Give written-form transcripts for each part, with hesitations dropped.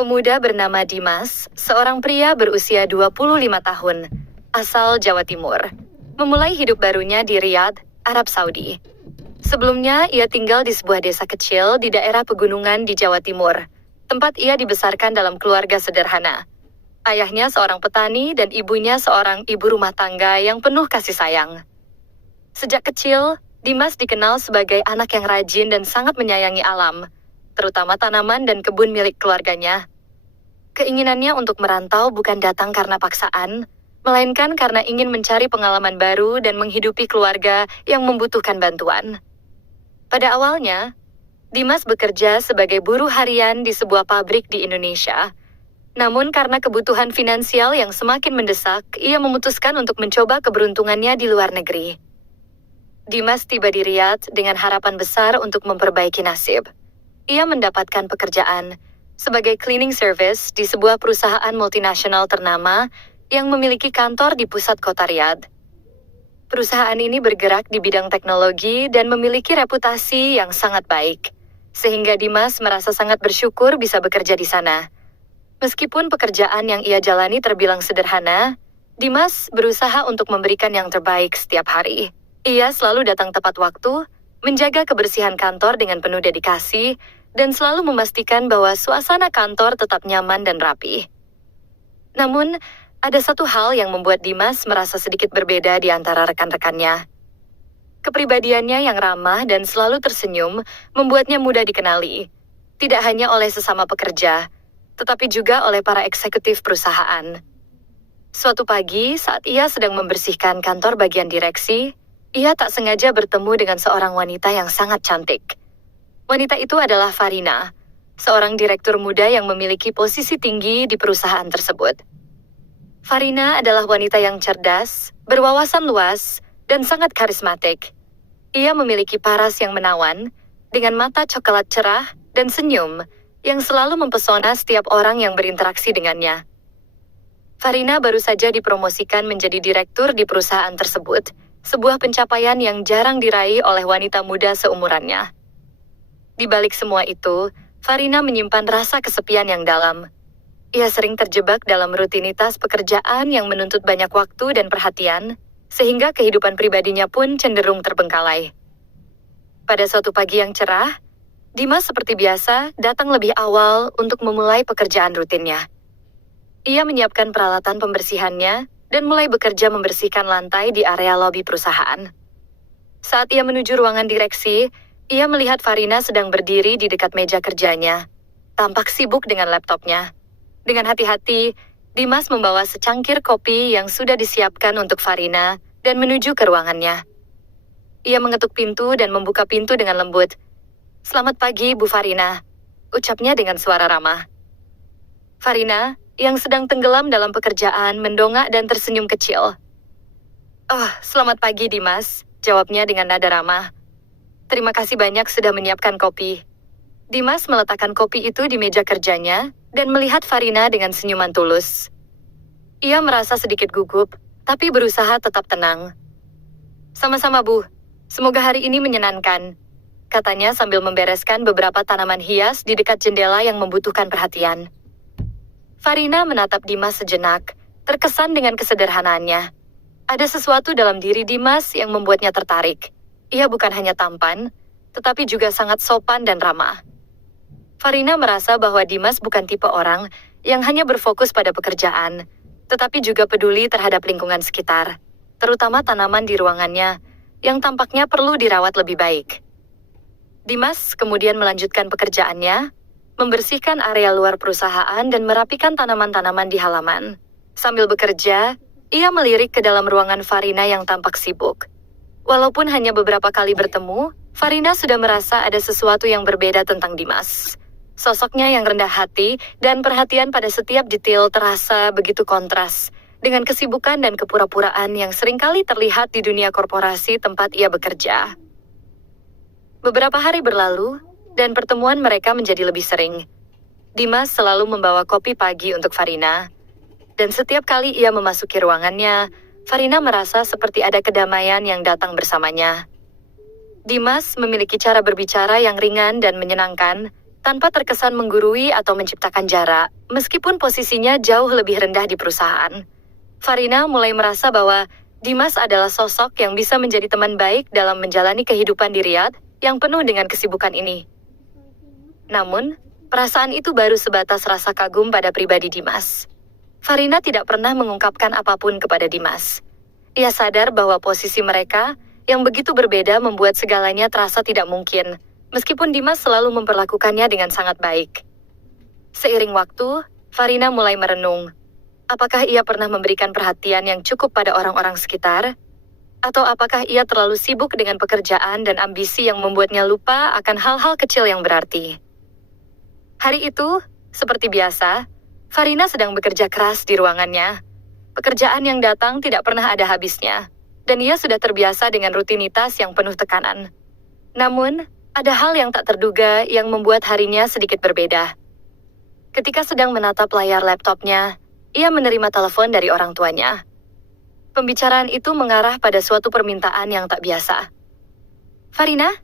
Pemuda bernama Dimas, seorang pria berusia 25 tahun, asal Jawa Timur, memulai hidup barunya di Riyadh, Arab Saudi. Sebelumnya, ia tinggal di sebuah desa kecil di daerah pegunungan di Jawa Timur, tempat ia dibesarkan dalam keluarga sederhana. Ayahnya seorang petani dan ibunya seorang ibu rumah tangga yang penuh kasih sayang. Sejak kecil, Dimas dikenal sebagai anak yang rajin dan sangat menyayangi alam, terutama tanaman dan kebun milik keluarganya. Keinginannya untuk merantau bukan datang karena paksaan, melainkan karena ingin mencari pengalaman baru dan menghidupi keluarga yang membutuhkan bantuan. Pada awalnya, Dimas bekerja sebagai buruh harian di sebuah pabrik di Indonesia. Namun karena kebutuhan finansial yang semakin mendesak, ia memutuskan untuk mencoba keberuntungannya di luar negeri. Dimas tiba di Riyadh dengan harapan besar untuk memperbaiki nasib. Ia mendapatkan pekerjaan sebagai cleaning service di sebuah perusahaan multinasional ternama yang memiliki kantor di pusat kota Riyadh. Perusahaan ini bergerak di bidang teknologi dan memiliki reputasi yang sangat baik, sehingga Dimas merasa sangat bersyukur bisa bekerja di sana. Meskipun pekerjaan yang ia jalani terbilang sederhana, Dimas berusaha untuk memberikan yang terbaik setiap hari. Ia selalu datang tepat waktu, menjaga kebersihan kantor dengan penuh dedikasi, dan selalu memastikan bahwa suasana kantor tetap nyaman dan rapi. Namun, ada satu hal yang membuat Dimas merasa sedikit berbeda di antara rekan-rekannya. Kepribadiannya yang ramah dan selalu tersenyum membuatnya mudah dikenali, tidak hanya oleh sesama pekerja, tetapi juga oleh para eksekutif perusahaan. Suatu pagi, saat ia sedang membersihkan kantor bagian direksi, ia tak sengaja bertemu dengan seorang wanita yang sangat cantik. Wanita itu adalah Farina, seorang direktur muda yang memiliki posisi tinggi di perusahaan tersebut. Farina adalah wanita yang cerdas, berwawasan luas, dan sangat karismatik. Ia memiliki paras yang menawan, dengan mata coklat cerah dan senyum, yang selalu mempesona setiap orang yang berinteraksi dengannya. Farina baru saja dipromosikan menjadi direktur di perusahaan tersebut, sebuah pencapaian yang jarang diraih oleh wanita muda seumurannya. Di balik semua itu, Farina menyimpan rasa kesepian yang dalam. Ia sering terjebak dalam rutinitas pekerjaan yang menuntut banyak waktu dan perhatian, sehingga kehidupan pribadinya pun cenderung terbengkalai. Pada suatu pagi yang cerah, Dimas seperti biasa datang lebih awal untuk memulai pekerjaan rutinnya. Ia menyiapkan peralatan pembersihannya dan mulai bekerja membersihkan lantai di area lobi perusahaan. Saat ia menuju ruangan direksi, ia melihat Farina sedang berdiri di dekat meja kerjanya, tampak sibuk dengan laptopnya. Dengan hati-hati, Dimas membawa secangkir kopi yang sudah disiapkan untuk Farina dan menuju ke ruangannya. Ia mengetuk pintu dan membuka pintu dengan lembut. "Selamat pagi, Bu Farina," ucapnya dengan suara ramah. Farina, yang sedang tenggelam dalam pekerjaan, mendongak dan tersenyum kecil. "Oh, selamat pagi, Dimas," jawabnya dengan nada ramah. "Terima kasih banyak sudah menyiapkan kopi." Dimas meletakkan kopi itu di meja kerjanya dan melihat Farina dengan senyuman tulus. Ia merasa sedikit gugup, tapi berusaha tetap tenang. "Sama-sama, Bu. Semoga hari ini menyenangkan," katanya sambil membereskan beberapa tanaman hias di dekat jendela yang membutuhkan perhatian. Farina menatap Dimas sejenak, terkesan dengan kesederhanaannya. Ada sesuatu dalam diri Dimas yang membuatnya tertarik. Ia bukan hanya tampan, tetapi juga sangat sopan dan ramah. Farina merasa bahwa Dimas bukan tipe orang yang hanya berfokus pada pekerjaan, tetapi juga peduli terhadap lingkungan sekitar, terutama tanaman di ruangannya, yang tampaknya perlu dirawat lebih baik. Dimas kemudian melanjutkan pekerjaannya, membersihkan area luar perusahaan dan merapikan tanaman-tanaman di halaman. Sambil bekerja, ia melirik ke dalam ruangan Farina yang tampak sibuk. Walaupun hanya beberapa kali bertemu, Farina sudah merasa ada sesuatu yang berbeda tentang Dimas. Sosoknya yang rendah hati dan perhatian pada setiap detail terasa begitu kontras dengan kesibukan dan kepura-puraan yang seringkali terlihat di dunia korporasi tempat ia bekerja. Beberapa hari berlalu, dan pertemuan mereka menjadi lebih sering. Dimas selalu membawa kopi pagi untuk Farina, dan setiap kali ia memasuki ruangannya, Farina merasa seperti ada kedamaian yang datang bersamanya. Dimas memiliki cara berbicara yang ringan dan menyenangkan, tanpa terkesan menggurui atau menciptakan jarak, meskipun posisinya jauh lebih rendah di perusahaan. Farina mulai merasa bahwa Dimas adalah sosok yang bisa menjadi teman baik dalam menjalani kehidupan di Riyadh yang penuh dengan kesibukan ini. Namun, perasaan itu baru sebatas rasa kagum pada pribadi Dimas. Farina tidak pernah mengungkapkan apapun kepada Dimas. Ia sadar bahwa posisi mereka yang begitu berbeda membuat segalanya terasa tidak mungkin, meskipun Dimas selalu memperlakukannya dengan sangat baik. Seiring waktu, Farina mulai merenung. Apakah ia pernah memberikan perhatian yang cukup pada orang-orang sekitar? Atau apakah ia terlalu sibuk dengan pekerjaan dan ambisi yang membuatnya lupa akan hal-hal kecil yang berarti? Hari itu, seperti biasa, Farina sedang bekerja keras di ruangannya. Pekerjaan yang datang tidak pernah ada habisnya, dan ia sudah terbiasa dengan rutinitas yang penuh tekanan. Namun, ada hal yang tak terduga yang membuat harinya sedikit berbeda. Ketika sedang menatap layar laptopnya, ia menerima telepon dari orang tuanya. Pembicaraan itu mengarah pada suatu permintaan yang tak biasa. "Farina,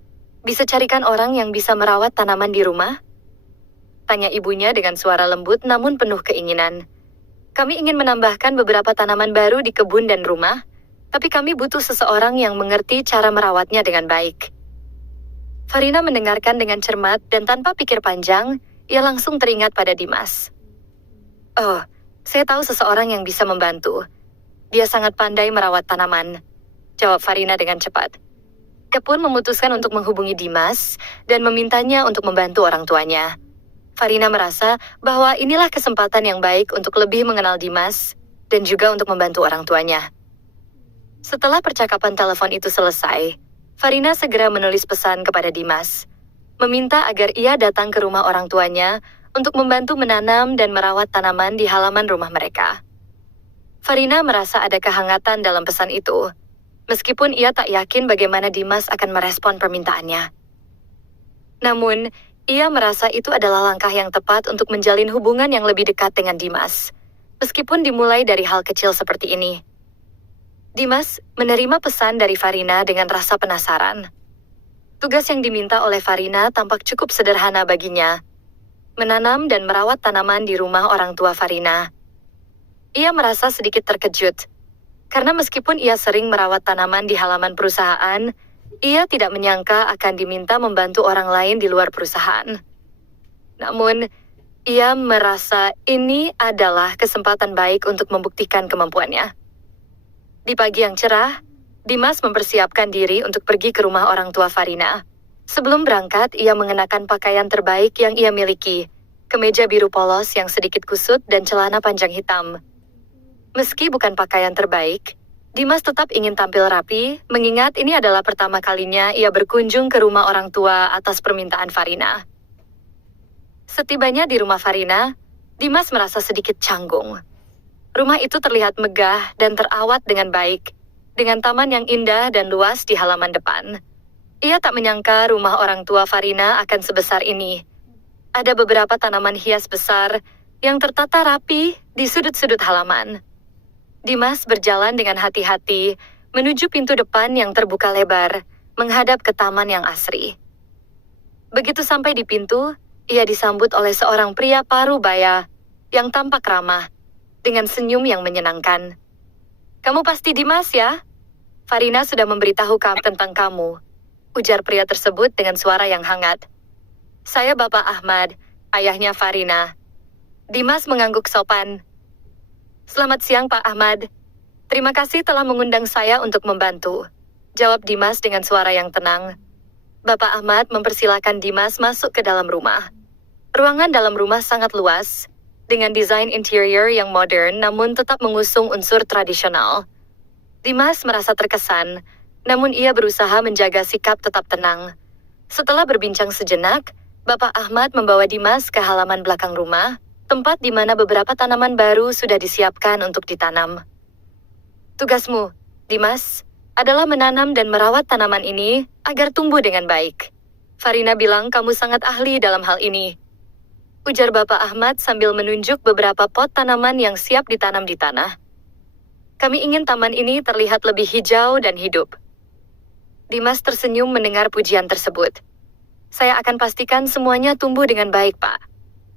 bisa carikan orang yang bisa merawat tanaman di rumah?" Tanya ibunya dengan suara lembut namun penuh keinginan. "Kami ingin menambahkan beberapa tanaman baru di kebun dan rumah, tapi kami butuh seseorang yang mengerti cara merawatnya dengan baik." Farina mendengarkan dengan cermat dan tanpa pikir panjang, ia langsung teringat pada Dimas. "Oh, saya tahu seseorang yang bisa membantu. Dia sangat pandai merawat tanaman," jawab Farina dengan cepat. Ia pun memutuskan untuk menghubungi Dimas dan memintanya untuk membantu orang tuanya. Farina merasa bahwa inilah kesempatan yang baik untuk lebih mengenal Dimas dan juga untuk membantu orang tuanya. Setelah percakapan telepon itu selesai, Farina segera menulis pesan kepada Dimas, meminta agar ia datang ke rumah orang tuanya untuk membantu menanam dan merawat tanaman di halaman rumah mereka. Farina merasa ada kehangatan dalam pesan itu, meskipun ia tak yakin bagaimana Dimas akan merespon permintaannya. Namun, ia merasa itu adalah langkah yang tepat untuk menjalin hubungan yang lebih dekat dengan Dimas, meskipun dimulai dari hal kecil seperti ini. Dimas menerima pesan dari Farina dengan rasa penasaran. Tugas yang diminta oleh Farina tampak cukup sederhana baginya, menanam dan merawat tanaman di rumah orang tua Farina. Ia merasa sedikit terkejut, karena meskipun ia sering merawat tanaman di halaman perusahaan, ia tidak menyangka akan diminta membantu orang lain di luar perusahaan. Namun, ia merasa ini adalah kesempatan baik untuk membuktikan kemampuannya. Di pagi yang cerah, Dimas mempersiapkan diri untuk pergi ke rumah orang tua Farina. Sebelum berangkat, ia mengenakan pakaian terbaik yang ia miliki, kemeja biru polos yang sedikit kusut dan celana panjang hitam. Meski bukan pakaian terbaik, Dimas tetap ingin tampil rapi, mengingat ini adalah pertama kalinya ia berkunjung ke rumah orang tua atas permintaan Farina. Setibanya di rumah Farina, Dimas merasa sedikit canggung. Rumah itu terlihat megah dan terawat dengan baik, dengan taman yang indah dan luas di halaman depan. Ia tak menyangka rumah orang tua Farina akan sebesar ini. Ada beberapa tanaman hias besar yang tertata rapi di sudut-sudut halaman. Dimas berjalan dengan hati-hati menuju pintu depan yang terbuka lebar, menghadap ke taman yang asri. Begitu sampai di pintu, ia disambut oleh seorang pria paruh baya yang tampak ramah, dengan senyum yang menyenangkan. "Kamu pasti Dimas ya? Farina sudah memberitahu kami tentang kamu," ujar pria tersebut dengan suara yang hangat. "Saya Bapak Ahmad, ayahnya Farina." Dimas mengangguk sopan. "Selamat siang Pak Ahmad. Terima kasih telah mengundang saya untuk membantu," jawab Dimas dengan suara yang tenang. Bapak Ahmad mempersilakan Dimas masuk ke dalam rumah. Ruangan dalam rumah sangat luas, dengan desain interior yang modern namun tetap mengusung unsur tradisional. Dimas merasa terkesan, namun ia berusaha menjaga sikap tetap tenang. Setelah berbincang sejenak, Bapak Ahmad membawa Dimas ke halaman belakang rumah, tempat di mana beberapa tanaman baru sudah disiapkan untuk ditanam. "Tugasmu, Dimas, adalah menanam dan merawat tanaman ini agar tumbuh dengan baik. Farina bilang kamu sangat ahli dalam hal ini," ujar Bapak Ahmad sambil menunjuk beberapa pot tanaman yang siap ditanam di tanah. "Kami ingin taman ini terlihat lebih hijau dan hidup." Dimas tersenyum mendengar pujian tersebut. Saya akan pastikan semuanya tumbuh dengan baik, Pak.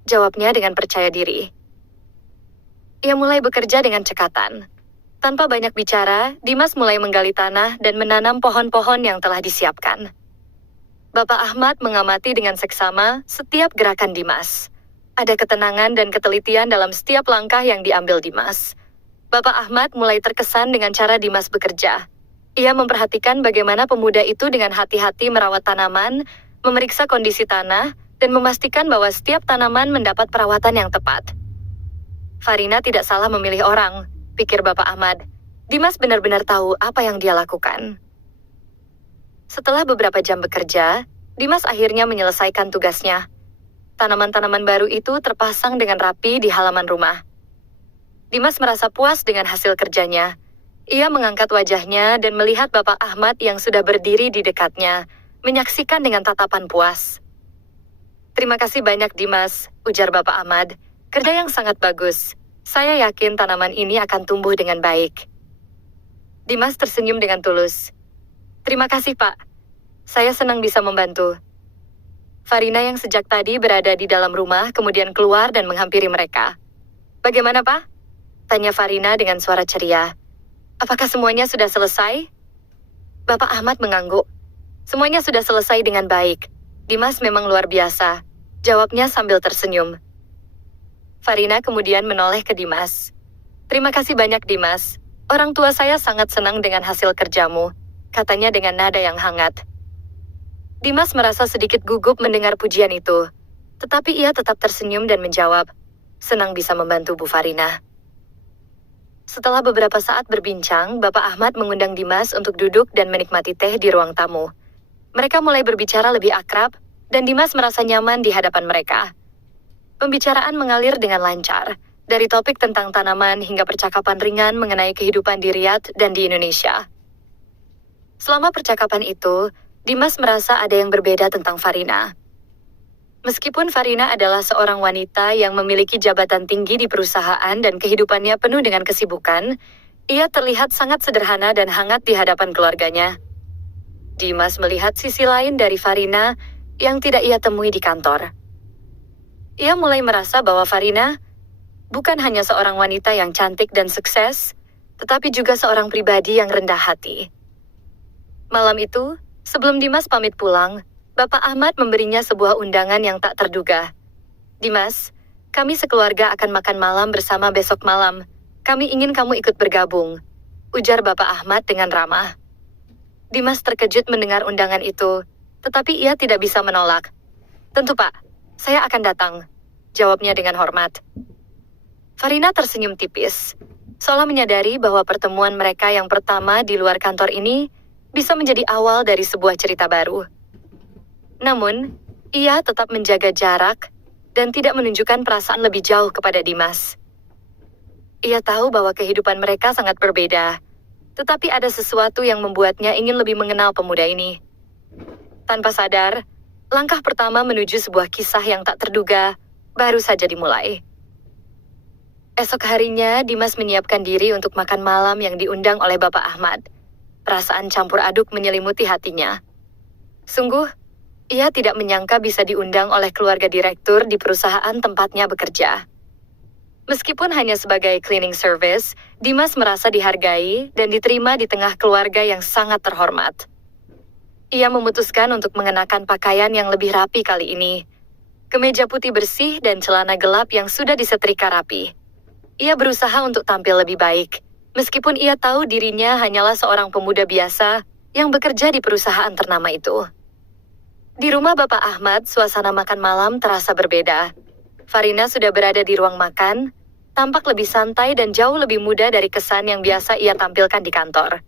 Jawabnya dengan percaya diri. Ia mulai bekerja dengan cekatan. Tanpa banyak bicara, Dimas mulai menggali tanah dan menanam pohon-pohon yang telah disiapkan. Bapak Ahmad mengamati dengan seksama setiap gerakan Dimas. Ada ketenangan dan ketelitian dalam setiap langkah yang diambil Dimas. Bapak Ahmad mulai terkesan dengan cara Dimas bekerja. Ia memperhatikan bagaimana pemuda itu dengan hati-hati merawat tanaman, memeriksa kondisi tanah, dan memastikan bahwa setiap tanaman mendapat perawatan yang tepat. Farina tidak salah memilih orang, pikir Bapak Ahmad. Dimas benar-benar tahu apa yang dia lakukan. Setelah beberapa jam bekerja, Dimas akhirnya menyelesaikan tugasnya. Tanaman-tanaman baru itu terpasang dengan rapi di halaman rumah. Dimas merasa puas dengan hasil kerjanya. Ia mengangkat wajahnya dan melihat Bapak Ahmad yang sudah berdiri di dekatnya, menyaksikan dengan tatapan puas. Terima kasih banyak Dimas, ujar Bapak Ahmad. Kerja yang sangat bagus. Saya yakin tanaman ini akan tumbuh dengan baik. Dimas tersenyum dengan tulus. Terima kasih Pak. Saya senang bisa membantu. Farina yang sejak tadi berada di dalam rumah kemudian keluar dan menghampiri mereka. Bagaimana Pak? Tanya Farina dengan suara ceria. Apakah semuanya sudah selesai? Bapak Ahmad mengangguk. Semuanya sudah selesai dengan baik. Dimas memang luar biasa. Jawabnya sambil tersenyum. Farina kemudian menoleh ke Dimas. Terima kasih banyak Dimas. Orang tua saya sangat senang dengan hasil kerjamu, katanya dengan nada yang hangat. Dimas merasa sedikit gugup mendengar pujian itu, tetapi ia tetap tersenyum dan menjawab, senang bisa membantu Bu Farina. Setelah beberapa saat berbincang, Bapak Ahmad mengundang Dimas untuk duduk dan menikmati teh di ruang tamu. Mereka mulai berbicara lebih akrab, dan Dimas merasa nyaman di hadapan mereka. Pembicaraan mengalir dengan lancar, dari topik tentang tanaman hingga percakapan ringan mengenai kehidupan di Riyadh dan di Indonesia. Selama percakapan itu, Dimas merasa ada yang berbeda tentang Farina. Meskipun Farina adalah seorang wanita yang memiliki jabatan tinggi di perusahaan dan kehidupannya penuh dengan kesibukan, ia terlihat sangat sederhana dan hangat di hadapan keluarganya. Dimas melihat sisi lain dari Farina yang tidak ia temui di kantor. Ia mulai merasa bahwa Farina bukan hanya seorang wanita yang cantik dan sukses, tetapi juga seorang pribadi yang rendah hati. Malam itu, sebelum Dimas pamit pulang, Bapak Ahmad memberinya sebuah undangan yang tak terduga. Dimas, kami sekeluarga akan makan malam bersama besok malam. Kami ingin kamu ikut bergabung, ujar Bapak Ahmad dengan ramah. Dimas terkejut mendengar undangan itu, tetapi ia tidak bisa menolak. Tentu Pak, saya akan datang, jawabnya dengan hormat. Farina tersenyum tipis, seolah menyadari bahwa pertemuan mereka yang pertama di luar kantor ini bisa menjadi awal dari sebuah cerita baru. Namun, ia tetap menjaga jarak dan tidak menunjukkan perasaan lebih jauh kepada Dimas. Ia tahu bahwa kehidupan mereka sangat berbeda, tetapi ada sesuatu yang membuatnya ingin lebih mengenal pemuda ini. Tanpa sadar, langkah pertama menuju sebuah kisah yang tak terduga baru saja dimulai. Esok harinya, Dimas menyiapkan diri untuk makan malam yang diundang oleh Bapak Ahmad. Perasaan campur aduk menyelimuti hatinya. Sungguh, ia tidak menyangka bisa diundang oleh keluarga direktur di perusahaan tempatnya bekerja. Meskipun hanya sebagai cleaning service, Dimas merasa dihargai dan diterima di tengah keluarga yang sangat terhormat. Ia memutuskan untuk mengenakan pakaian yang lebih rapi kali ini. Kemeja putih bersih dan celana gelap yang sudah disetrika rapi. Ia berusaha untuk tampil lebih baik, meskipun ia tahu dirinya hanyalah seorang pemuda biasa yang bekerja di perusahaan ternama itu. Di rumah Bapak Ahmad, suasana makan malam terasa berbeda. Farina sudah berada di ruang makan, tampak lebih santai dan jauh lebih muda dari kesan yang biasa ia tampilkan di kantor.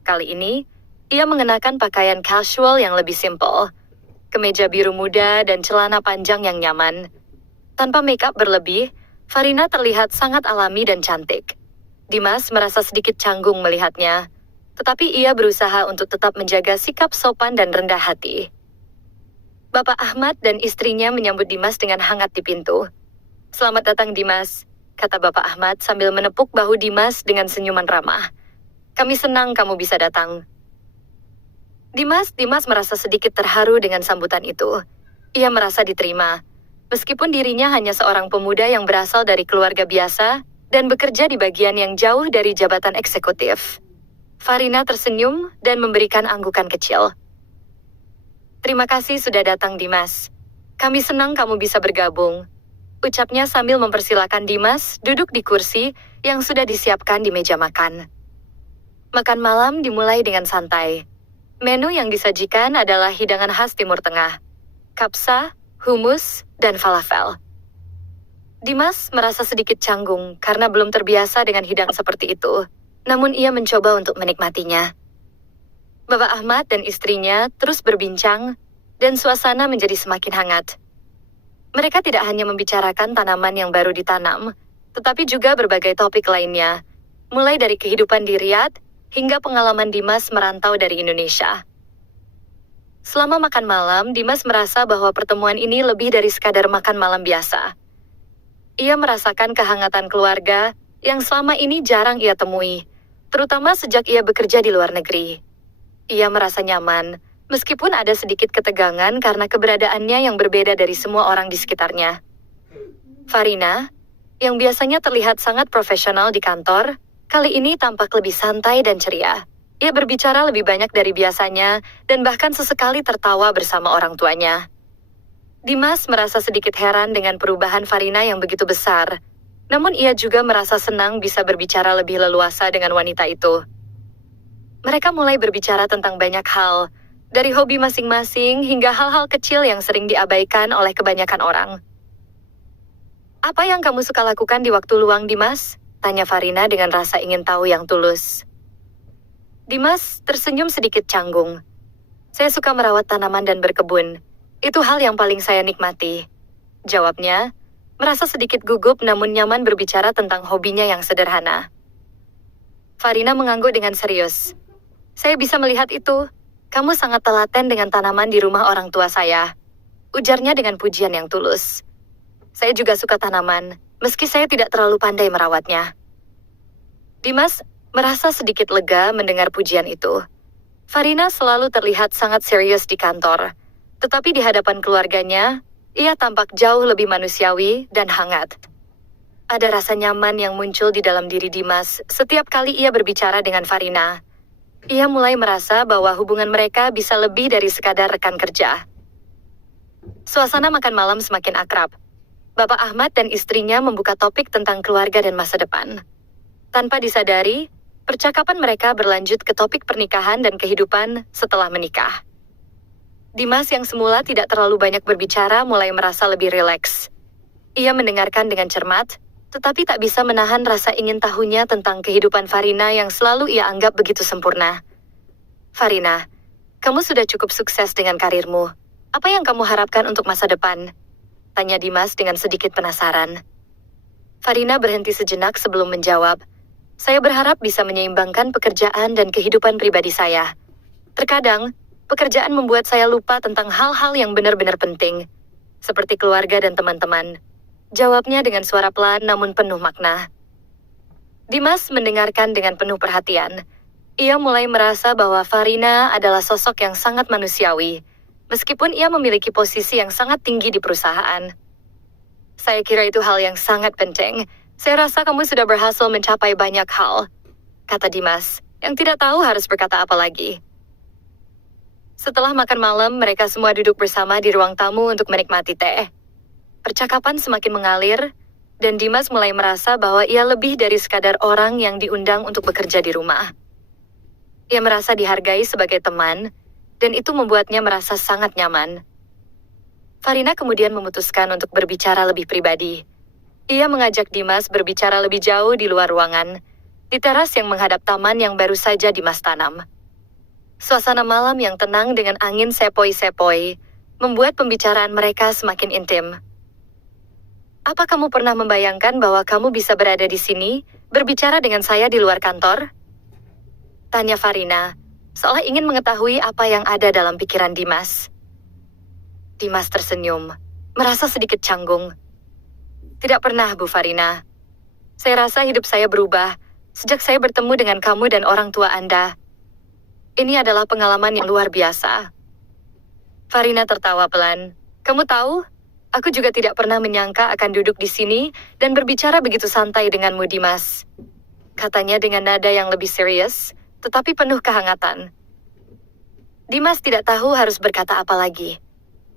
Kali ini, ia mengenakan pakaian casual yang lebih simpel, kemeja biru muda dan celana panjang yang nyaman. Tanpa make-up berlebih, Farina terlihat sangat alami dan cantik. Dimas merasa sedikit canggung melihatnya, tetapi ia berusaha untuk tetap menjaga sikap sopan dan rendah hati. Bapak Ahmad dan istrinya menyambut Dimas dengan hangat di pintu. Selamat datang Dimas, kata Bapak Ahmad sambil menepuk bahu Dimas dengan senyuman ramah. Kami senang kamu bisa datang. Dimas merasa sedikit terharu dengan sambutan itu. Ia merasa diterima, meskipun dirinya hanya seorang pemuda yang berasal dari keluarga biasa dan bekerja di bagian yang jauh dari jabatan eksekutif. Farina tersenyum dan memberikan anggukan kecil. Terima kasih sudah datang, Dimas. Kami senang kamu bisa bergabung, ucapnya sambil mempersilakan Dimas duduk di kursi yang sudah disiapkan di meja makan. Makan malam dimulai dengan santai. Menu yang disajikan adalah hidangan khas Timur Tengah, kapsa, hummus, dan falafel. Dimas merasa sedikit canggung karena belum terbiasa dengan hidangan seperti itu, namun ia mencoba untuk menikmatinya. Bapak Ahmad dan istrinya terus berbincang, dan suasana menjadi semakin hangat. Mereka tidak hanya membicarakan tanaman yang baru ditanam, tetapi juga berbagai topik lainnya, mulai dari kehidupan di Riyadh hingga pengalaman Dimas merantau dari Indonesia. Selama makan malam, Dimas merasa bahwa pertemuan ini lebih dari sekadar makan malam biasa. Ia merasakan kehangatan keluarga yang selama ini jarang ia temui, terutama sejak ia bekerja di luar negeri. Ia merasa nyaman, meskipun ada sedikit ketegangan karena keberadaannya yang berbeda dari semua orang di sekitarnya. Farina, yang biasanya terlihat sangat profesional di kantor, kali ini tampak lebih santai dan ceria. Ia berbicara lebih banyak dari biasanya dan bahkan sesekali tertawa bersama orang tuanya. Dimas merasa sedikit heran dengan perubahan Farina yang begitu besar, namun ia juga merasa senang bisa berbicara lebih leluasa dengan wanita itu. Mereka mulai berbicara tentang banyak hal, dari hobi masing-masing hingga hal-hal kecil yang sering diabaikan oleh kebanyakan orang. Apa yang kamu suka lakukan di waktu luang, Dimas? Tanya Farina dengan rasa ingin tahu yang tulus. Dimas tersenyum sedikit canggung. Saya suka merawat tanaman dan berkebun. Itu hal yang paling saya nikmati. Jawabnya, merasa sedikit gugup namun nyaman berbicara tentang hobinya yang sederhana. Farina mengangguk dengan serius. Saya bisa melihat itu. Kamu sangat telaten dengan tanaman di rumah orang tua saya. Ujarnya dengan pujian yang tulus. Saya juga suka tanaman, meski saya tidak terlalu pandai merawatnya. Dimas merasa sedikit lega mendengar pujian itu. Farina selalu terlihat sangat serius di kantor, tetapi di hadapan keluarganya, ia tampak jauh lebih manusiawi dan hangat. Ada rasa nyaman yang muncul di dalam diri Dimas setiap kali ia berbicara dengan Farina. Ia mulai merasa bahwa hubungan mereka bisa lebih dari sekadar rekan kerja. Suasana makan malam semakin akrab. Bapak Ahmad dan istrinya membuka topik tentang keluarga dan masa depan. Tanpa disadari, percakapan mereka berlanjut ke topik pernikahan dan kehidupan setelah menikah. Dimas yang semula tidak terlalu banyak berbicara mulai merasa lebih rileks. Ia mendengarkan dengan cermat, tetapi tak bisa menahan rasa ingin tahunya tentang kehidupan Farina yang selalu ia anggap begitu sempurna. Farina, kamu sudah cukup sukses dengan karirmu. Apa yang kamu harapkan untuk masa depan? Tanya Dimas dengan sedikit penasaran. Farina berhenti sejenak sebelum menjawab. Saya berharap bisa menyeimbangkan pekerjaan dan kehidupan pribadi saya. Terkadang, pekerjaan membuat saya lupa tentang hal-hal yang benar-benar penting, seperti keluarga dan teman-teman. Jawabnya dengan suara pelan namun penuh makna. Dimas mendengarkan dengan penuh perhatian. Ia mulai merasa bahwa Farina adalah sosok yang sangat manusiawi, meskipun ia memiliki posisi yang sangat tinggi di perusahaan. Saya kira itu hal yang sangat penting. Saya rasa kamu sudah berhasil mencapai banyak hal, kata Dimas, yang tidak tahu harus berkata apa lagi. Setelah makan malam, mereka semua duduk bersama di ruang tamu untuk menikmati teh. Percakapan semakin mengalir, dan Dimas mulai merasa bahwa ia lebih dari sekadar orang yang diundang untuk bekerja di rumah. Ia merasa dihargai sebagai teman, dan itu membuatnya merasa sangat nyaman. Farina kemudian memutuskan untuk berbicara lebih pribadi. Ia mengajak Dimas berbicara lebih jauh di luar ruangan, di teras yang menghadap taman yang baru saja Dimas tanam. Suasana malam yang tenang dengan angin sepoi-sepoi membuat pembicaraan mereka semakin intim. Apa kamu pernah membayangkan bahwa kamu bisa berada di sini, berbicara dengan saya di luar kantor? Tanya Farina, seolah ingin mengetahui apa yang ada dalam pikiran Dimas. Dimas tersenyum, merasa sedikit canggung. Tidak pernah, Bu Farina. Saya rasa hidup saya berubah sejak saya bertemu dengan kamu dan orang tua Anda. Ini adalah pengalaman yang luar biasa. Farina tertawa pelan. Kamu tahu, aku juga tidak pernah menyangka akan duduk di sini dan berbicara begitu santai denganmu, Dimas. Katanya dengan nada yang lebih serius, tetapi penuh kehangatan. Dimas tidak tahu harus berkata apa lagi.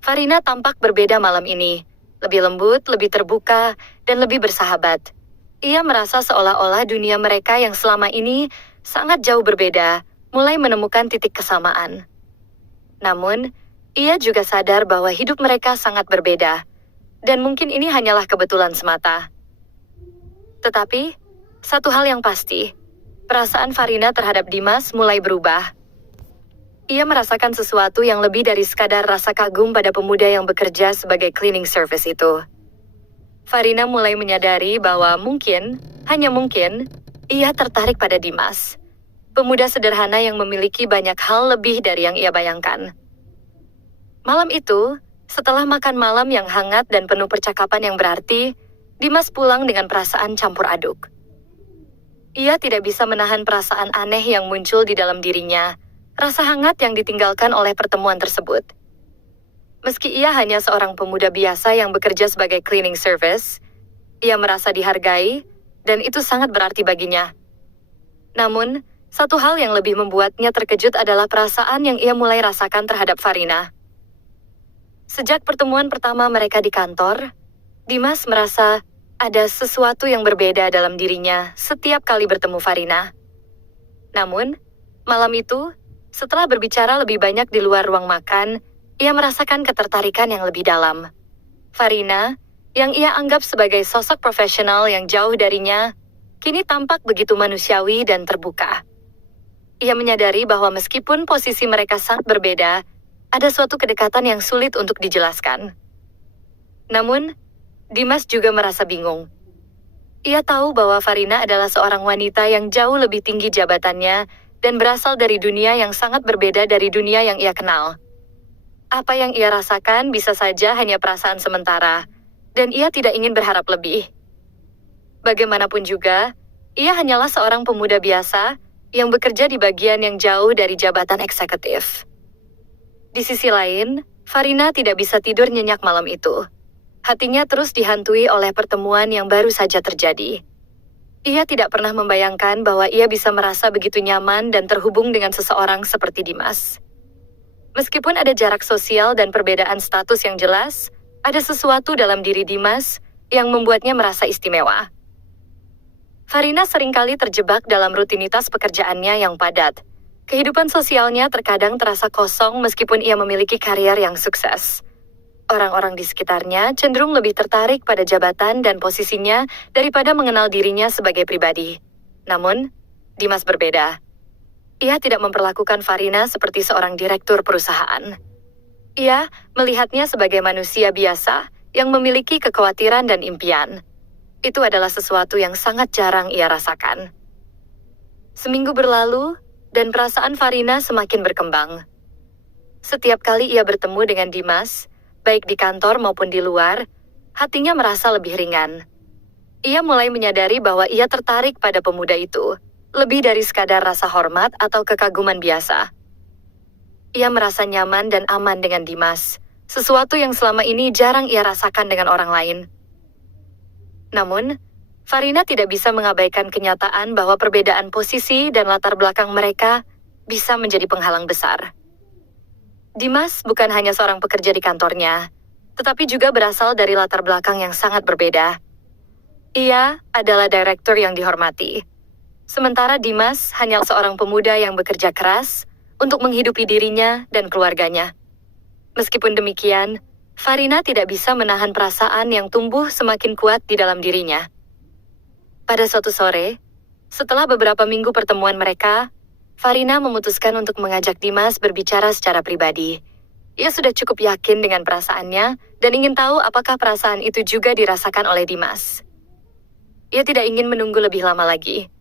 Farina tampak berbeda malam ini. Lebih lembut, lebih terbuka, dan lebih bersahabat. Ia merasa seolah-olah dunia mereka yang selama ini sangat jauh berbeda, mulai menemukan titik kesamaan. Namun, ia juga sadar bahwa hidup mereka sangat berbeda, dan mungkin ini hanyalah kebetulan semata. Tetapi, satu hal yang pasti, perasaan Farina terhadap Dimas mulai berubah. Ia merasakan sesuatu yang lebih dari sekadar rasa kagum pada pemuda yang bekerja sebagai cleaning service itu. Farina mulai menyadari bahwa mungkin, hanya mungkin, ia tertarik pada Dimas. Pemuda sederhana yang memiliki banyak hal lebih dari yang ia bayangkan. Malam itu, setelah makan malam yang hangat dan penuh percakapan yang berarti, Dimas pulang dengan perasaan campur aduk. Ia tidak bisa menahan perasaan aneh yang muncul di dalam dirinya, rasa hangat yang ditinggalkan oleh pertemuan tersebut. Meski ia hanya seorang pemuda biasa yang bekerja sebagai cleaning service, ia merasa dihargai, dan itu sangat berarti baginya. Namun, satu hal yang lebih membuatnya terkejut adalah perasaan yang ia mulai rasakan terhadap Farina. Sejak pertemuan pertama mereka di kantor, Dimas merasa ada sesuatu yang berbeda dalam dirinya setiap kali bertemu Farina. Namun, malam itu, setelah berbicara lebih banyak di luar ruang makan, ia merasakan ketertarikan yang lebih dalam. Farina, yang ia anggap sebagai sosok profesional yang jauh darinya, kini tampak begitu manusiawi dan terbuka. Ia menyadari bahwa meskipun posisi mereka sangat berbeda, ada suatu kedekatan yang sulit untuk dijelaskan. Namun, Dimas juga merasa bingung. Ia tahu bahwa Farina adalah seorang wanita yang jauh lebih tinggi jabatannya dan berasal dari dunia yang sangat berbeda dari dunia yang ia kenal. Apa yang ia rasakan bisa saja hanya perasaan sementara, dan ia tidak ingin berharap lebih. Bagaimanapun juga, ia hanyalah seorang pemuda biasa yang bekerja di bagian yang jauh dari jabatan eksekutif. Di sisi lain, Farina tidak bisa tidur nyenyak malam itu. Hatinya terus dihantui oleh pertemuan yang baru saja terjadi. Ia tidak pernah membayangkan bahwa ia bisa merasa begitu nyaman dan terhubung dengan seseorang seperti Dimas. Meskipun ada jarak sosial dan perbedaan status yang jelas, ada sesuatu dalam diri Dimas yang membuatnya merasa istimewa. Farina seringkali terjebak dalam rutinitas pekerjaannya yang padat. Kehidupan sosialnya terkadang terasa kosong meskipun ia memiliki karier yang sukses. Orang-orang di sekitarnya cenderung lebih tertarik pada jabatan dan posisinya daripada mengenal dirinya sebagai pribadi. Namun, Dimas berbeda. Ia tidak memperlakukan Farina seperti seorang direktur perusahaan. Ia melihatnya sebagai manusia biasa yang memiliki kekhawatiran dan impian. Itu adalah sesuatu yang sangat jarang ia rasakan. Seminggu berlalu, dan perasaan Farina semakin berkembang. Setiap kali ia bertemu dengan Dimas, baik di kantor maupun di luar, hatinya merasa lebih ringan. Ia mulai menyadari bahwa ia tertarik pada pemuda itu, lebih dari sekadar rasa hormat atau kekaguman biasa. Ia merasa nyaman dan aman dengan Dimas, sesuatu yang selama ini jarang ia rasakan dengan orang lain. Namun, Farina tidak bisa mengabaikan kenyataan bahwa perbedaan posisi dan latar belakang mereka bisa menjadi penghalang besar. Dimas bukan hanya seorang pekerja di kantornya, tetapi juga berasal dari latar belakang yang sangat berbeda. Ia adalah direktur yang dihormati. Sementara Dimas hanya seorang pemuda yang bekerja keras untuk menghidupi dirinya dan keluarganya. Meskipun demikian, Farina tidak bisa menahan perasaan yang tumbuh semakin kuat di dalam dirinya. Pada suatu sore, setelah beberapa minggu pertemuan mereka, Farina memutuskan untuk mengajak Dimas berbicara secara pribadi. Ia sudah cukup yakin dengan perasaannya dan ingin tahu apakah perasaan itu juga dirasakan oleh Dimas. Ia tidak ingin menunggu lebih lama lagi.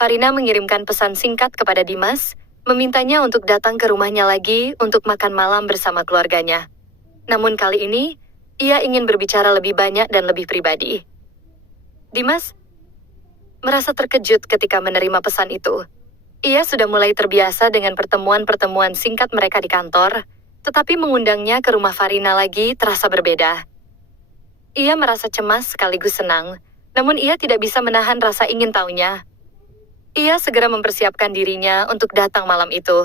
Farina mengirimkan pesan singkat kepada Dimas, memintanya untuk datang ke rumahnya lagi untuk makan malam bersama keluarganya. Namun kali ini, ia ingin berbicara lebih banyak dan lebih pribadi. Dimas merasa terkejut ketika menerima pesan itu. Ia sudah mulai terbiasa dengan pertemuan-pertemuan singkat mereka di kantor, tetapi mengundangnya ke rumah Farina lagi terasa berbeda. Ia merasa cemas sekaligus senang, namun ia tidak bisa menahan rasa ingin tahunya. Ia segera mempersiapkan dirinya untuk datang malam itu.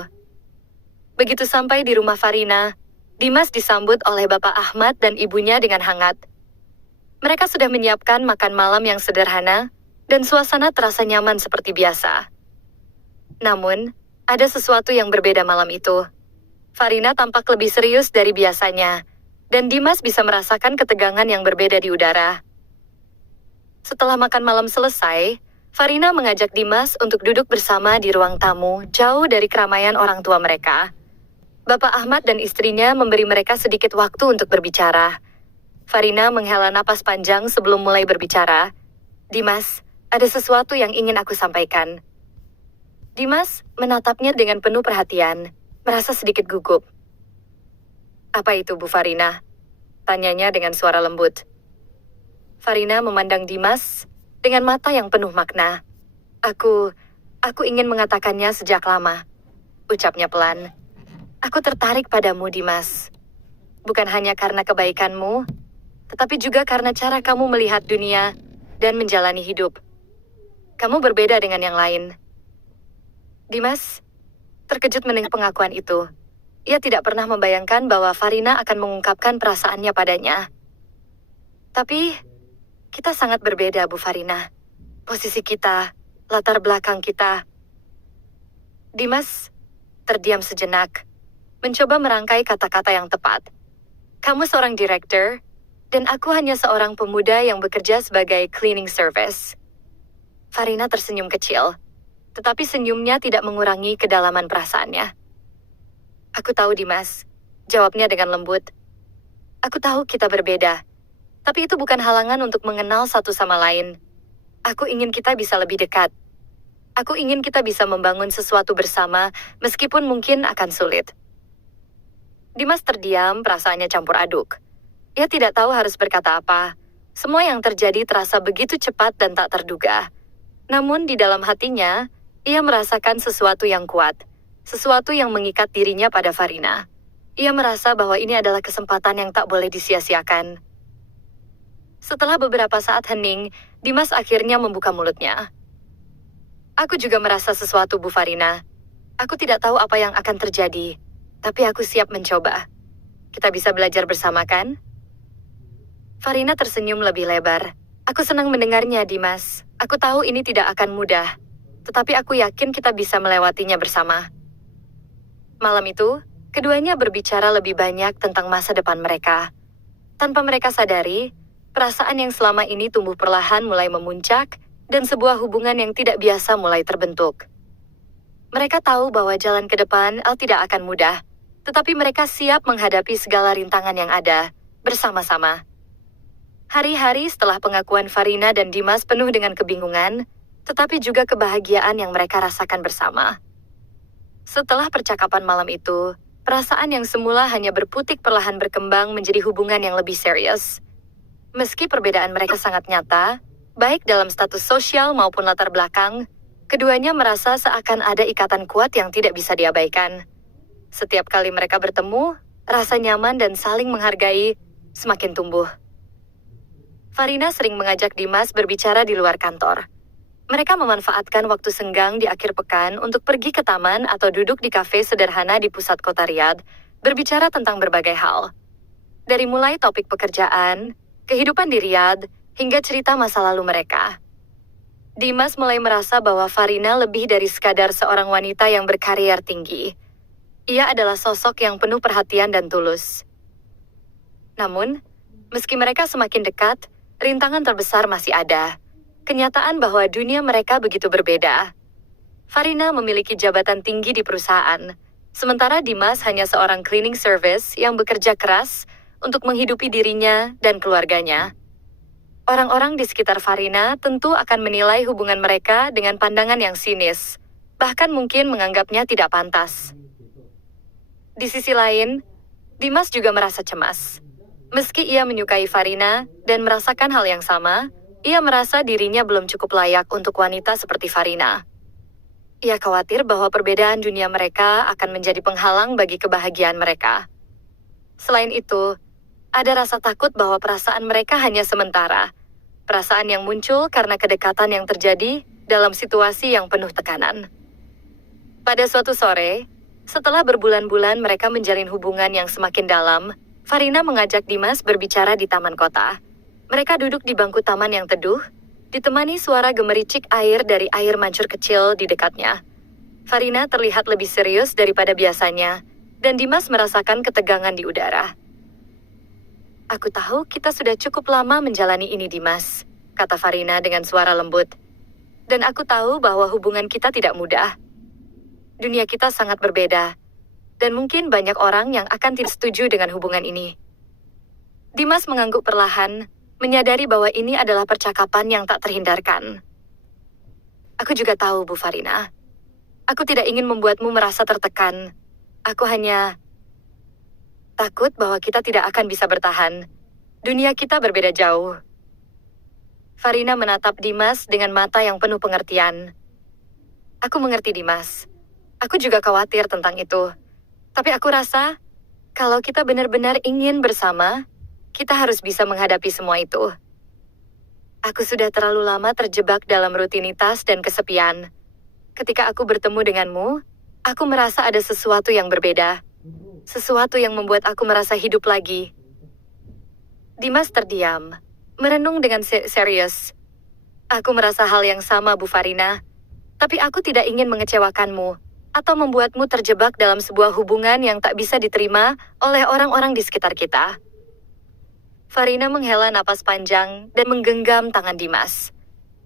Begitu sampai di rumah Farina, Dimas disambut oleh Bapak Ahmad dan ibunya dengan hangat. Mereka sudah menyiapkan makan malam yang sederhana, dan suasana terasa nyaman seperti biasa. Namun, ada sesuatu yang berbeda malam itu. Farina tampak lebih serius dari biasanya, dan Dimas bisa merasakan ketegangan yang berbeda di udara. Setelah makan malam selesai, Farina mengajak Dimas untuk duduk bersama di ruang tamu jauh dari keramaian orang tua mereka. Bapak Ahmad dan istrinya memberi mereka sedikit waktu untuk berbicara. Farina menghela napas panjang sebelum mulai berbicara. Dimas, ada sesuatu yang ingin aku sampaikan. Dimas menatapnya dengan penuh perhatian, merasa sedikit gugup. Apa itu, Bu Farina? Tanyanya dengan suara lembut. Farina memandang Dimas dengan mata yang penuh makna. Aku ingin mengatakannya sejak lama. Ucapnya pelan. Aku tertarik padamu, Dimas. Bukan hanya karena kebaikanmu, tetapi juga karena cara kamu melihat dunia dan menjalani hidup. Kamu berbeda dengan yang lain. Dimas terkejut mendengar pengakuan itu. Ia tidak pernah membayangkan bahwa Farina akan mengungkapkan perasaannya padanya. Tapi, kita sangat berbeda, Bu Farina. Posisi kita, latar belakang kita. Dimas terdiam sejenak, mencoba merangkai kata-kata yang tepat. Kamu seorang direktur, dan aku hanya seorang pemuda yang bekerja sebagai cleaning service. Farina tersenyum kecil, tetapi senyumnya tidak mengurangi kedalaman perasaannya. Aku tahu, Dimas, jawabnya dengan lembut. Aku tahu kita berbeda, tapi itu bukan halangan untuk mengenal satu sama lain. Aku ingin kita bisa lebih dekat. Aku ingin kita bisa membangun sesuatu bersama, meskipun mungkin akan sulit. Dimas terdiam, perasaannya campur aduk. Ia tidak tahu harus berkata apa. Semua yang terjadi terasa begitu cepat dan tak terduga. Namun di dalam hatinya, ia merasakan sesuatu yang kuat, sesuatu yang mengikat dirinya pada Farina. Ia merasa bahwa ini adalah kesempatan yang tak boleh disia-siakan. Setelah beberapa saat hening, Dimas akhirnya membuka mulutnya. Aku juga merasa sesuatu, Bu Farina. Aku tidak tahu apa yang akan terjadi, tapi aku siap mencoba. Kita bisa belajar bersama, kan? Farina tersenyum lebih lebar. Aku senang mendengarnya, Dimas. Aku tahu ini tidak akan mudah. Tetapi aku yakin kita bisa melewatinya bersama. Malam itu, keduanya berbicara lebih banyak tentang masa depan mereka. Tanpa mereka sadari, perasaan yang selama ini tumbuh perlahan mulai memuncak, dan sebuah hubungan yang tidak biasa mulai terbentuk. Mereka tahu bahwa jalan ke depan tidak akan mudah, tetapi mereka siap menghadapi segala rintangan yang ada, bersama-sama. Hari-hari setelah pengakuan Farina dan Dimas penuh dengan kebingungan, tetapi juga kebahagiaan yang mereka rasakan bersama. Setelah percakapan malam itu, perasaan yang semula hanya berputik perlahan berkembang menjadi hubungan yang lebih serius. Meski perbedaan mereka sangat nyata, baik dalam status sosial maupun latar belakang, keduanya merasa seakan ada ikatan kuat yang tidak bisa diabaikan. Setiap kali mereka bertemu, rasa nyaman dan saling menghargai semakin tumbuh. Farina sering mengajak Dimas berbicara di luar kantor. Mereka memanfaatkan waktu senggang di akhir pekan untuk pergi ke taman atau duduk di kafe sederhana di pusat kota Riyadh, berbicara tentang berbagai hal. Dari mulai topik pekerjaan, kehidupan di Riyadh, hingga cerita masa lalu mereka. Dimas mulai merasa bahwa Farina lebih dari sekadar seorang wanita yang berkarier tinggi. Ia adalah sosok yang penuh perhatian dan tulus. Namun, meski mereka semakin dekat, rintangan terbesar masih ada. Kenyataan bahwa dunia mereka begitu berbeda. Farina memiliki jabatan tinggi di perusahaan, sementara Dimas hanya seorang cleaning service yang bekerja keras untuk menghidupi dirinya dan keluarganya. Orang-orang di sekitar Farina tentu akan menilai hubungan mereka dengan pandangan yang sinis, bahkan mungkin menganggapnya tidak pantas. Di sisi lain, Dimas juga merasa cemas. Meski ia menyukai Farina dan merasakan hal yang sama, ia merasa dirinya belum cukup layak untuk wanita seperti Farina. Ia khawatir bahwa perbedaan dunia mereka akan menjadi penghalang bagi kebahagiaan mereka. Selain itu, ada rasa takut bahwa perasaan mereka hanya sementara. Perasaan yang muncul karena kedekatan yang terjadi dalam situasi yang penuh tekanan. Pada suatu sore, setelah berbulan-bulan mereka menjalin hubungan yang semakin dalam, Farina mengajak Dimas berbicara di taman kota. Mereka duduk di bangku taman yang teduh, ditemani suara gemericik air dari air mancur kecil di dekatnya. Farina terlihat lebih serius daripada biasanya, dan Dimas merasakan ketegangan di udara. "Aku tahu kita sudah cukup lama menjalani ini, Dimas," kata Farina dengan suara lembut. "Dan aku tahu bahwa hubungan kita tidak mudah. Dunia kita sangat berbeda, dan mungkin banyak orang yang akan tidak setuju dengan hubungan ini." Dimas mengangguk perlahan, menyadari bahwa ini adalah percakapan yang tak terhindarkan. "Aku juga tahu, Bu Farina. Aku tidak ingin membuatmu merasa tertekan. Aku hanya takut bahwa kita tidak akan bisa bertahan. Dunia kita berbeda jauh." Farina menatap Dimas dengan mata yang penuh pengertian. "Aku mengerti, Dimas. Aku juga khawatir tentang itu. Tapi aku rasa, kalau kita benar-benar ingin bersama, kita harus bisa menghadapi semua itu. Aku sudah terlalu lama terjebak dalam rutinitas dan kesepian. Ketika aku bertemu denganmu, aku merasa ada sesuatu yang berbeda. Sesuatu yang membuat aku merasa hidup lagi." Dimas terdiam, merenung dengan serius. "Aku merasa hal yang sama, Bu Farina. Tapi aku tidak ingin mengecewakanmu atau membuatmu terjebak dalam sebuah hubungan yang tak bisa diterima oleh orang-orang di sekitar kita." Farina menghela napas panjang dan menggenggam tangan Dimas.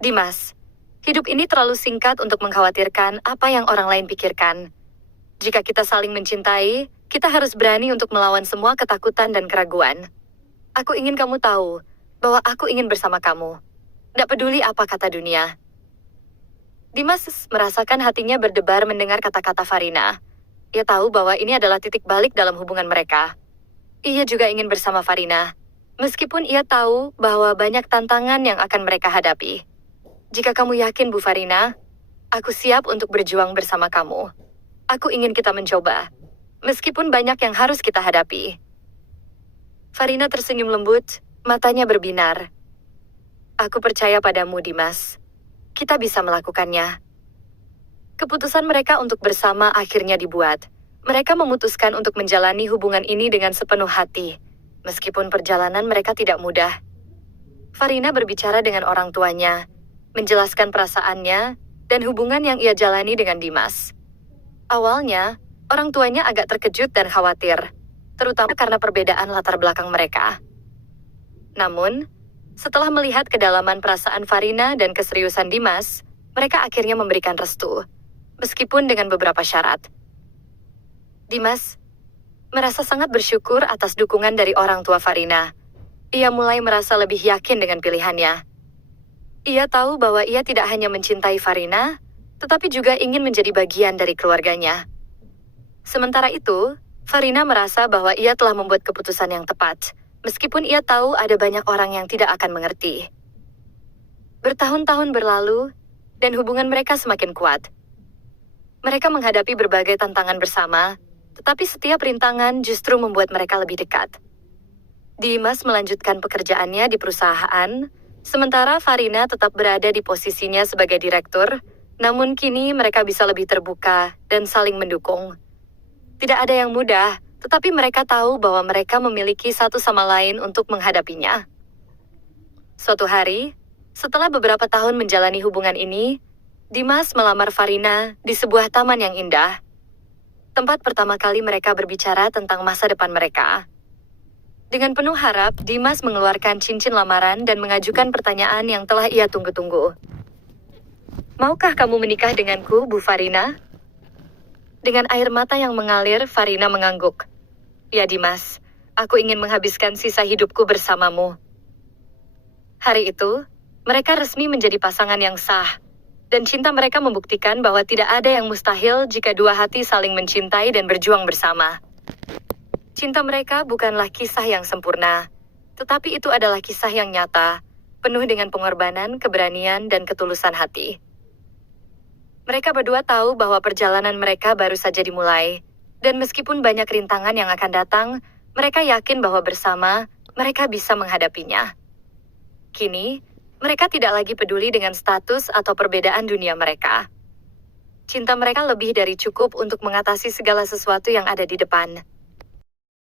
"Dimas, hidup ini terlalu singkat untuk mengkhawatirkan apa yang orang lain pikirkan. Jika kita saling mencintai, kita harus berani untuk melawan semua ketakutan dan keraguan. Aku ingin kamu tahu bahwa aku ingin bersama kamu. Tidak peduli apa kata dunia." Dimas merasakan hatinya berdebar mendengar kata-kata Farina. Ia tahu bahwa ini adalah titik balik dalam hubungan mereka. Ia juga ingin bersama Farina, meskipun ia tahu bahwa banyak tantangan yang akan mereka hadapi. "Jika kamu yakin, Bu Farina, aku siap untuk berjuang bersama kamu. Aku ingin kita mencoba, meskipun banyak yang harus kita hadapi." Farina tersenyum lembut, matanya berbinar. "Aku percaya padamu, Dimas. Kita bisa melakukannya." Keputusan mereka untuk bersama akhirnya dibuat. Mereka memutuskan untuk menjalani hubungan ini dengan sepenuh hati, meskipun perjalanan mereka tidak mudah. Farina berbicara dengan orang tuanya, menjelaskan perasaannya, dan hubungan yang ia jalani dengan Dimas. Awalnya, orang tuanya agak terkejut dan khawatir, terutama karena perbedaan latar belakang mereka. Namun, setelah melihat kedalaman perasaan Farina dan keseriusan Dimas, mereka akhirnya memberikan restu, meskipun dengan beberapa syarat. Dimas merasa sangat bersyukur atas dukungan dari orang tua Farina. Ia mulai merasa lebih yakin dengan pilihannya. Ia tahu bahwa ia tidak hanya mencintai Farina, tetapi juga ingin menjadi bagian dari keluarganya. Sementara itu, Farina merasa bahwa ia telah membuat keputusan yang tepat, meskipun ia tahu ada banyak orang yang tidak akan mengerti. Bertahun-tahun berlalu, dan hubungan mereka semakin kuat. Mereka menghadapi berbagai tantangan bersama, tetapi setiap rintangan justru membuat mereka lebih dekat. Dimas melanjutkan pekerjaannya di perusahaan, sementara Farina tetap berada di posisinya sebagai direktur, namun kini mereka bisa lebih terbuka dan saling mendukung. Tidak ada yang mudah, tetapi mereka tahu bahwa mereka memiliki satu sama lain untuk menghadapinya. Suatu hari, setelah beberapa tahun menjalani hubungan ini, Dimas melamar Farina di sebuah taman yang indah. Tempat pertama kali mereka berbicara tentang masa depan mereka. Dengan penuh harap, Dimas mengeluarkan cincin lamaran dan mengajukan pertanyaan yang telah ia tunggu-tunggu. "Maukah kamu menikah denganku, Bu Farina?" Dengan air mata yang mengalir, Farina mengangguk. "Ya Dimas, aku ingin menghabiskan sisa hidupku bersamamu." Hari itu, mereka resmi menjadi pasangan yang sah, dan cinta mereka membuktikan bahwa tidak ada yang mustahil jika dua hati saling mencintai dan berjuang bersama. Cinta mereka bukanlah kisah yang sempurna, tetapi itu adalah kisah yang nyata, penuh dengan pengorbanan, keberanian, dan ketulusan hati. Mereka berdua tahu bahwa perjalanan mereka baru saja dimulai, dan meskipun banyak rintangan yang akan datang, mereka yakin bahwa bersama mereka bisa menghadapinya. Kini, mereka tidak lagi peduli dengan status atau perbedaan dunia mereka. Cinta mereka lebih dari cukup untuk mengatasi segala sesuatu yang ada di depan.